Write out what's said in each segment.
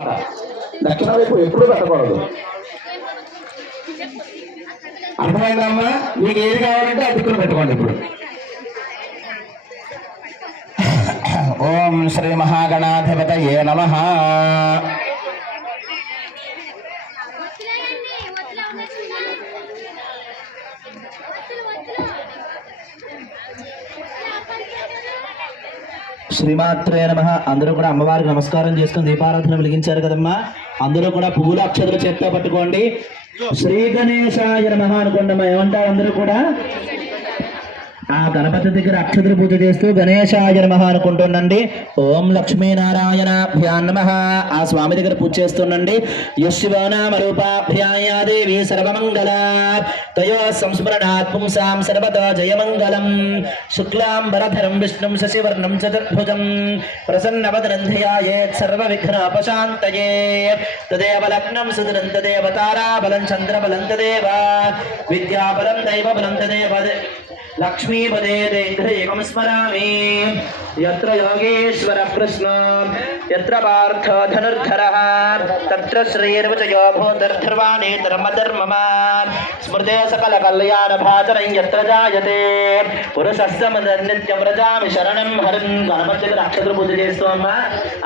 దక్షిణ వైపు ఎప్పుడు పెట్టకూడదు. అర్థమైందమ్మా? మీకు ఏది కావాలంటే అతుక్కుని పెట్టుకోండి. ఇప్పుడు ఓం శ్రీ మహాగణాధిపతయే నమః. శ్రీమాత్రే నమః. అందరూ కూడా అమ్మవారికి నమస్కారం చేసుకుని దీపారాధన వెలిగించారు కదమ్మా. అందరూ కూడా పువ్వుల అక్షతలు చేత్తో పట్టుకోండి. శ్రీ గణేశాయ నమః అనుకోండమ్మా. ఏమంటారు అందరూ కూడా? ఆ గణపతి దగ్గర అక్షతలు పూజ చేస్తూ గణేశాయ నమః అనుకుంటుండండి. ఓం లక్ష్మీనారాయణాభ్యాం నమః. ఆ స్వామి దగ్గర పూజ చేస్తుండండి. యశివనామ రూపాభ్యాయ దేవి సర్వమంగళ తయో సంస్మరణాత్ పుంసాం సర్వతో జయమంగళం. శుక్లాంబరధరం విష్ణుం శశివర్ణం చతుర్భుజం ప్రసన్నవదనం ధ్యాయేత్ సర్వవిఘ్నోపశాంతయే. తదేవ లగ్నం సుదినం తదేవ తారాబలం చంద్రబలం తదేవ విద్యాబలం దైవబలం తదేవ లక్ష్మీపదే దేంద్రయేకం స్మరామి. యత్ర యోగేశ్వర కృష్ణ యత్ర పార్థ ధనుర్ధరః తత్ర శ్రీర్వచయో భూతర్ధర్వాణేతరమధర్మమాన్ స్మృతే సకల కళ్యాణ భాజనం యత్ర జాయతే పురుషస్తమనిత్యం వ్రజామి శరణం హరిం. గణపతి దగ్గర అక్షతలు పూజ చేస్తూ అమ్మా.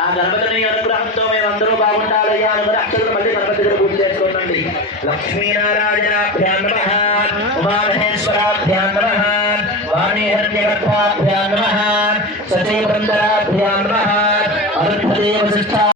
ఆ గణపతిని అనుగ్రహంతో మేమందరూ బాగుండాలి అనుకుని అక్షతలు మళ్ళీ గణపతి దగ్గర పూజ చేసుకోండి. లక్ష్మీనారాయణాభ్యాం నమః. ఉమామహేశ్వరాభ్యాం నమః. వాణీహర్ణ్యగర్భాభ్యాం నమః. సచీవృందరాభ్యాం